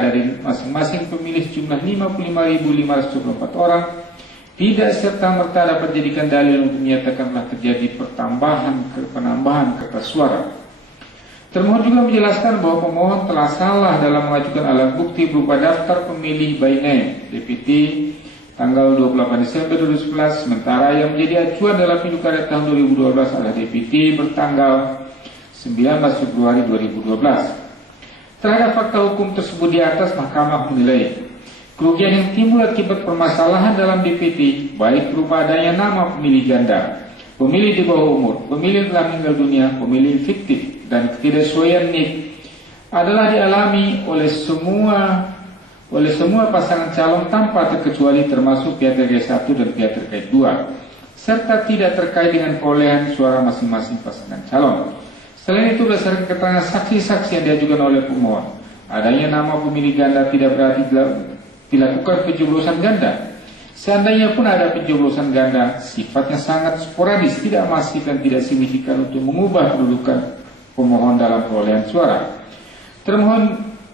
dari masing-masing pemilih jumlah 55.524 orang tidak serta-merta dapat dijadikan dalil untuk menyatakan telah terjadi penambahan kertas suara. Termohon juga menjelaskan bahwa pemohon telah salah dalam mengajukan alat bukti berupa daftar pemilih by name DPT tanggal 28 Desember 2011, sementara yang menjadi acuan dalam pilkada tahun 2012 adalah DPT bertanggal 19 Februari 2012. Terhadap fakta hukum tersebut di atas, Mahkamah menilai kerugian yang timbul akibat permasalahan dalam DPT, baik berupa adanya nama pemilih ganda, pemilih di bawah umur, pemilih telah meninggal dunia, pemilih fiktif, dan ketidaksesuaian NIK, adalah dialami oleh semua pasangan calon tanpa terkecuali, termasuk pihak terkait 1 dan pihak terkait 2, serta tidak terkait dengan perolehan suara masing-masing pasangan calon. Selain itu, berdasarkan keterangan saksi-saksi yang diajukan oleh pemohon, adanya nama pemilih ganda tidak berarti dilakukan pencoblosan ganda. Seandainya pun ada pencoblosan ganda, sifatnya sangat sporadis, tidak masif dan tidak signifikan untuk mengubah kedudukan pemohon dalam perolehan suara.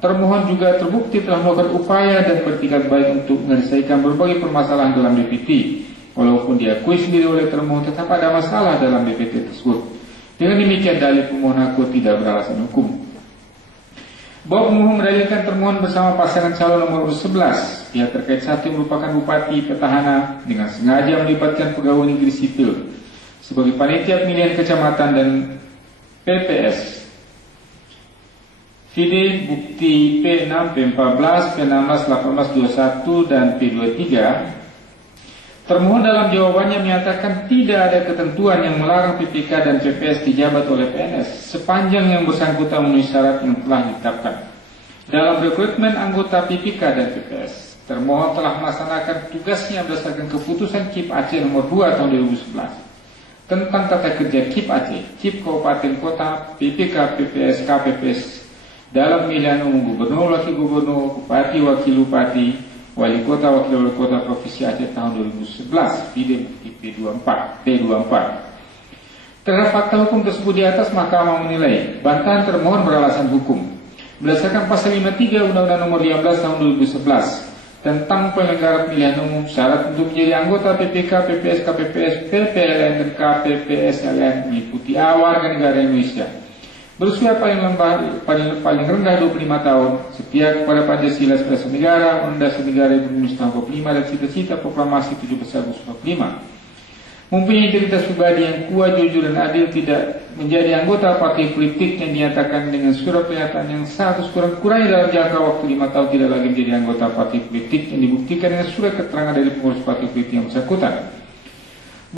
Termohon juga terbukti telah melakukan upaya dan bertikat baik untuk menyelesaikan berbagai permasalahan dalam DPT. Walaupun diakui sendiri oleh termohon, tetap ada masalah dalam DPT tersebut. Dengan demikian, dalil pemohon aku tidak beralasan hukum. Bahwa pemohon mendalilkan termohon bersama pasangan calon nomor 11, pihak terkait 1 merupakan bupati petahana dengan sengaja melibatkan pegawai negeri sipil sebagai panitia pemilihan kecamatan dan PPS. Vide bukti P6, P14, P16, 18, 21, dan P23. Termohon dalam jawabannya menyatakan tidak ada ketentuan yang melarang PPK dan PPS dijabat oleh PNS sepanjang yang bersangkutan memenuhi syarat yang telah ditetapkan. Dalam rekrutmen anggota PPK dan PPS, termohon telah melaksanakan tugasnya berdasarkan keputusan KIP Aceh nomor 2 tahun 2011 tentang tata kerja KIP Aceh, KIP Kabupaten Kota, PPK, PPS, KPPS dalam pemilihan umum gubernur, wakil gubernur, bupati, wakil bupati, wali kota, wakil wali kota Provinsi Aceh tahun 2011, vide bukti P24. Terhadap fakta hukum tersebut di atas, Mahkamah menilai bantahan termohon beralasan hukum. Berdasarkan pasal 53 Undang-Undang Nomor 15 tahun 2011 tentang penyelenggaraan pemilihan umum, syarat untuk menjadi anggota PPK, PPS, KPPS, PPLN, dan KPPSLN meliputi warga negara Indonesia berusia paling rendah 25 tahun, setia kepada Pancasila sebagai negara, Undang-Undang Negara Indonesia tahun 45, dan cita-cita proklamasi 17 Agustus 45. Mempunyai integritas pribadi yang kuat, jujur, dan adil, tidak menjadi anggota partai politik yang dinyatakan dengan surat pernyataan yang sah atau kurang-kurangnya dalam jangka waktu 5 tahun tidak lagi menjadi anggota partai politik yang dibuktikan dengan surat keterangan dari pengurus partai politik yang bersangkutan.